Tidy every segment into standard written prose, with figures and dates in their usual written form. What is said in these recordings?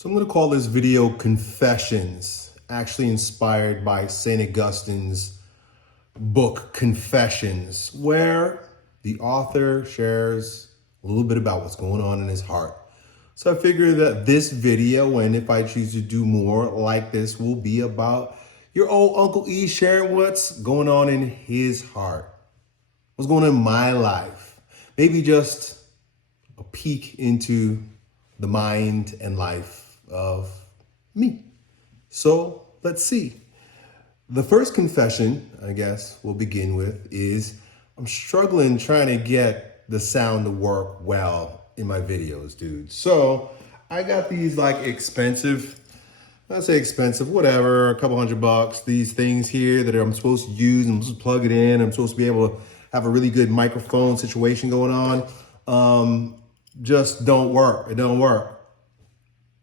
So I'm going to call this video Confessions, actually inspired by St. Augustine's book Confessions, where the author shares a little bit about what's going on in his heart. So I figure that this video, and if I choose to do more like this, will be about your old Uncle E sharing what's going on in his heart. What's going on in my life. Maybe just a peek into the mind and life of me. So let's see. The first confession, I guess we'll begin with, is I'm struggling trying to get the sound to work well in my videos, dude. So I got these like expensive, I say expensive, whatever, a couple $100, these things here that I'm supposed to use. I'm supposed to plug it in. I'm supposed to be able to have a really good microphone situation going on. Just don't work. It don't work.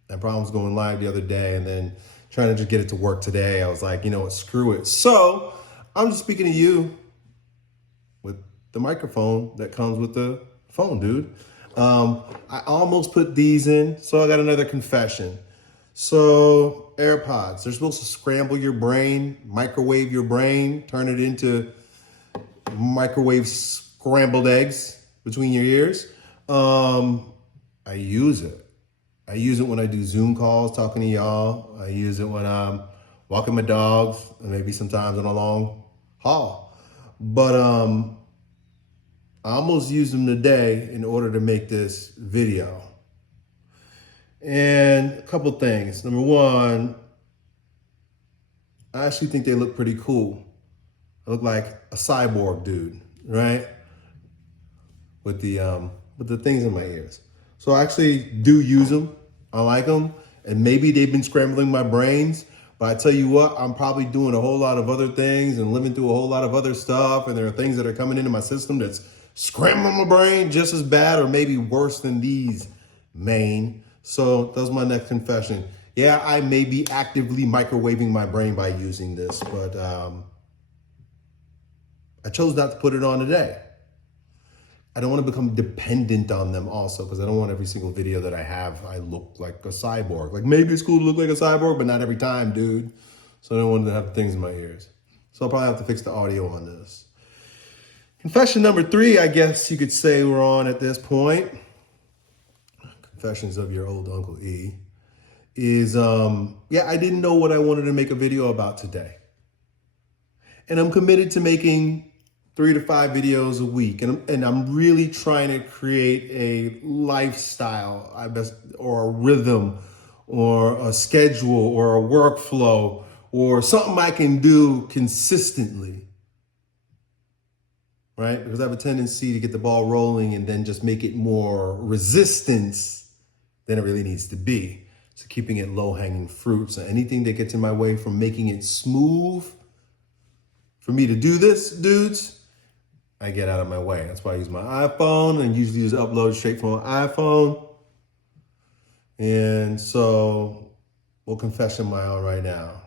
That problem was going live the other day and then trying to just get it to work today. I was like, you know what, screw it. So I'm just speaking to you with the microphone that comes with the phone, dude. I almost put these in, so I got another confession. So AirPods, they're supposed to scramble your brain, microwave your brain, turn it into microwave scrambled eggs between your ears. I use it. I use it when I do Zoom calls talking to y'all. I use it when I'm walking my dogs and maybe sometimes on a long haul. But I almost used them today in order to make this video. And a couple things. Number one, I actually think they look pretty cool. I look like a cyborg dude, right? With the things in my ears. So I actually do use them. I like them. And maybe they've been scrambling my brains. But I tell you what, I'm probably doing a whole lot of other things and living through a whole lot of other stuff. And there are things that are coming into my system that's scrambling my brain just as bad or maybe worse than these main. So that's my next confession. Yeah, I may be actively microwaving my brain by using this, but I chose not to put it on today. I don't want to become dependent on them also, because I don't want every single video that I have, I look like a cyborg. Like maybe it's cool to look like a cyborg, but not every time, dude. So I don't want to have things in my ears. So I'll probably have to fix the audio on this. Confession number 3, I guess you could say we're on at this point. Confessions of your old Uncle E. Is, yeah, I didn't know what I wanted to make a video about today. And I'm committed to making 3 to 5 videos a week. And I'm really trying to create a lifestyle, or a rhythm, or a schedule, or a workflow, or something I can do consistently, right? Because I have a tendency to get the ball rolling and then just make it more resistance than it really needs to be. So keeping it low-hanging fruit. So anything that gets in my way from making it smooth for me to do this, dudes, I get out of my way. That's why I use my iPhone and usually just upload straight from my iPhone. And so, what confession am I on right now?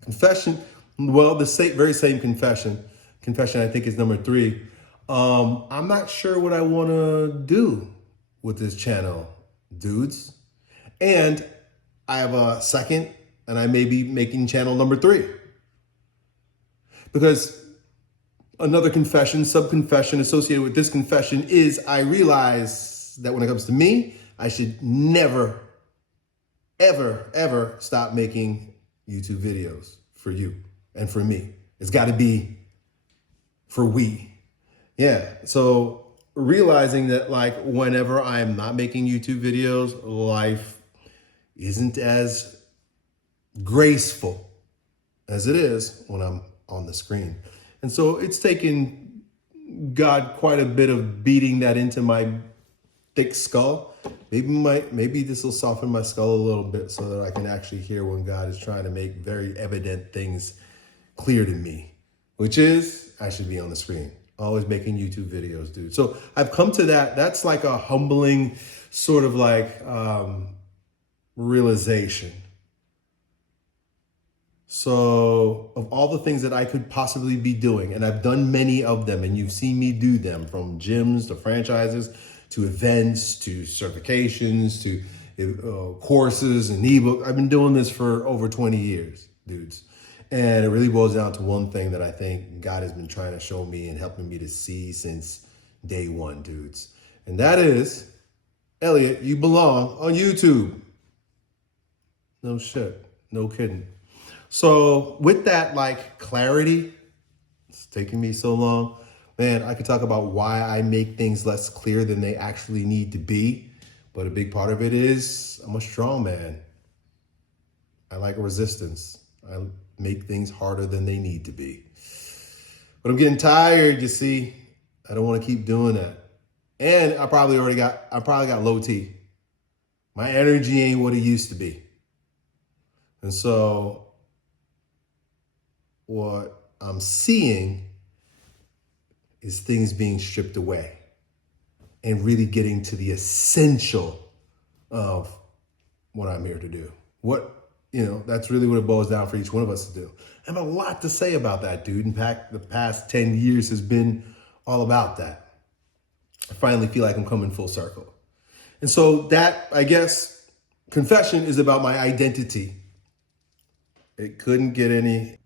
Confession, well, the very same confession. Confession, I think, is number 3. I'm not sure what I want to do with this channel, dudes. And I have a second, and I may be making channel number 3. Because another confession, sub-confession associated with this confession is I realize that when it comes to me, I should never, ever, ever stop making YouTube videos for you and for me. It's got to be for we. Yeah, so realizing that like whenever I'm not making YouTube videos, life isn't as graceful as it is when I'm on the screen. And so it's taken God quite a bit of beating that into my thick skull. Maybe this will soften my skull a little bit so that I can actually hear when God is trying to make very evident things clear to me, which is I should be on the screen, always making YouTube videos, dude. So I've come to that. That's like a humbling sort of like realization. So of all the things that I could possibly be doing, and I've done many of them, and you've seen me do them, from gyms to franchises to events to certifications to courses and ebook. I've been doing this for over 20 years, dudes. And it really boils down to one thing that I think God has been trying to show me and helping me to see since day one, dudes. And that is, Elliott, you belong on YouTube. No shit. No kidding. So with that, like, clarity, it's taking me so long. Man, I could talk about why I make things less clear than they actually need to be. But a big part of it is I'm a strong man. I like resistance. I make things harder than they need to be. But I'm getting tired, you see. I don't want to keep doing that. And I probably got low T. My energy ain't what it used to be. And so what I'm seeing is things being stripped away and really getting to the essential of what I'm here to do. That's really what it boils down for each one of us to do. I have a lot to say about that, dude. In fact, the past 10 years has been all about that. I finally feel like I'm coming full circle. And so that, I guess, confession is about my identity. It couldn't get any.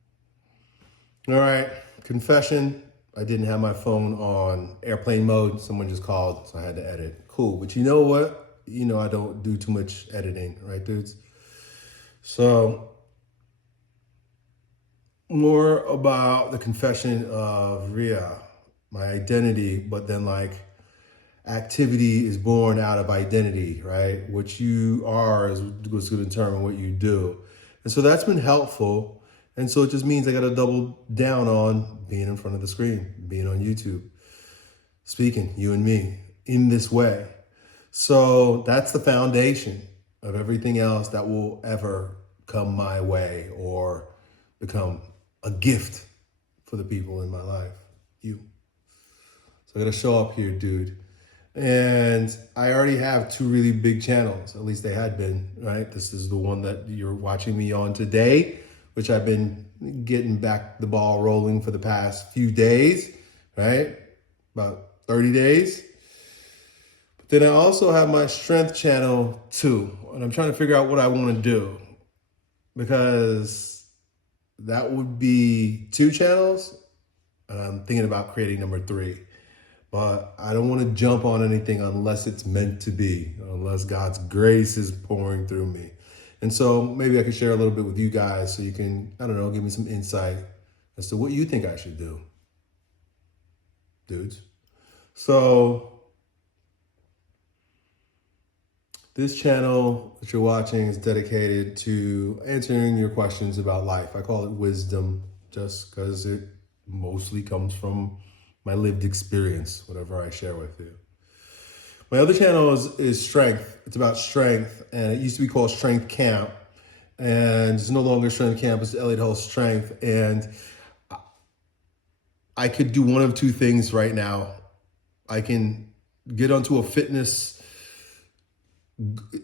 All right, confession. I didn't have my phone on airplane mode. Someone just called, so I had to edit. Cool, but you know what? I don't do too much editing, right, dudes? So, more about the confession of Ria, my identity, but then like activity is born out of identity, right? What you are is what's going to determine what you do. And so that's been helpful. And so it just means I got to double down on being in front of the screen, being on YouTube, speaking, you and me, in this way. So that's the foundation of everything else that will ever come my way or become a gift for the people in my life, you. So I got to show up here, dude. And I already have 2 really big channels, at least they had been, right? This is the one that you're watching me on today, which I've been getting back the ball rolling for the past few days, right? About 30 days. But then I also have my strength channel too. And I'm trying to figure out what I want to do, because that would be 2 channels. And I'm thinking about creating number 3. But I don't want to jump on anything unless it's meant to be, unless God's grace is pouring through me. And so maybe I could share a little bit with you guys so you can, give me some insight as to what you think I should do, dudes. So this channel that you're watching is dedicated to answering your questions about life. I call it wisdom just because it mostly comes from my lived experience, whatever I share with you. My other channel is strength. It's about strength, and it used to be called Strength Camp, and it's no longer Strength Camp. It's Elliott Hulse Strength, and I could do one of 2 things right now. I can get onto a fitness,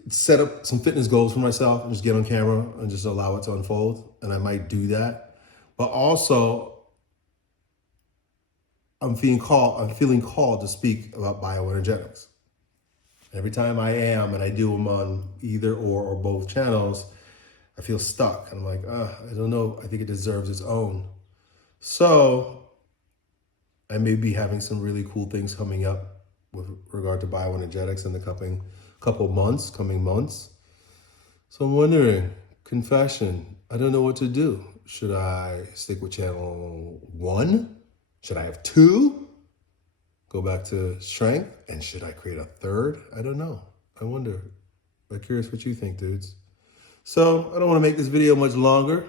set up some fitness goals for myself, and just get on camera and just allow it to unfold, and I might do that. But also, I'm feeling called to speak about bioenergetics. Every time I am, and I do them on either or both channels, I feel stuck. And I'm like, I don't know. I think it deserves its own. So I may be having some really cool things coming up with regard to bioenergetics in the coming months. So I'm wondering, confession, I don't know what to do. Should I stick with channel 1? Should I have 2? Go back to strength? And should I create a 3rd? I don't know. I wonder. I'm curious what you think, dudes. So I don't want to make this video much longer.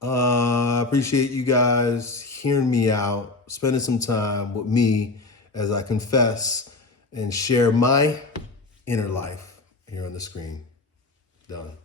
I appreciate you guys hearing me out, spending some time with me as I confess and share my inner life here on the screen. Done.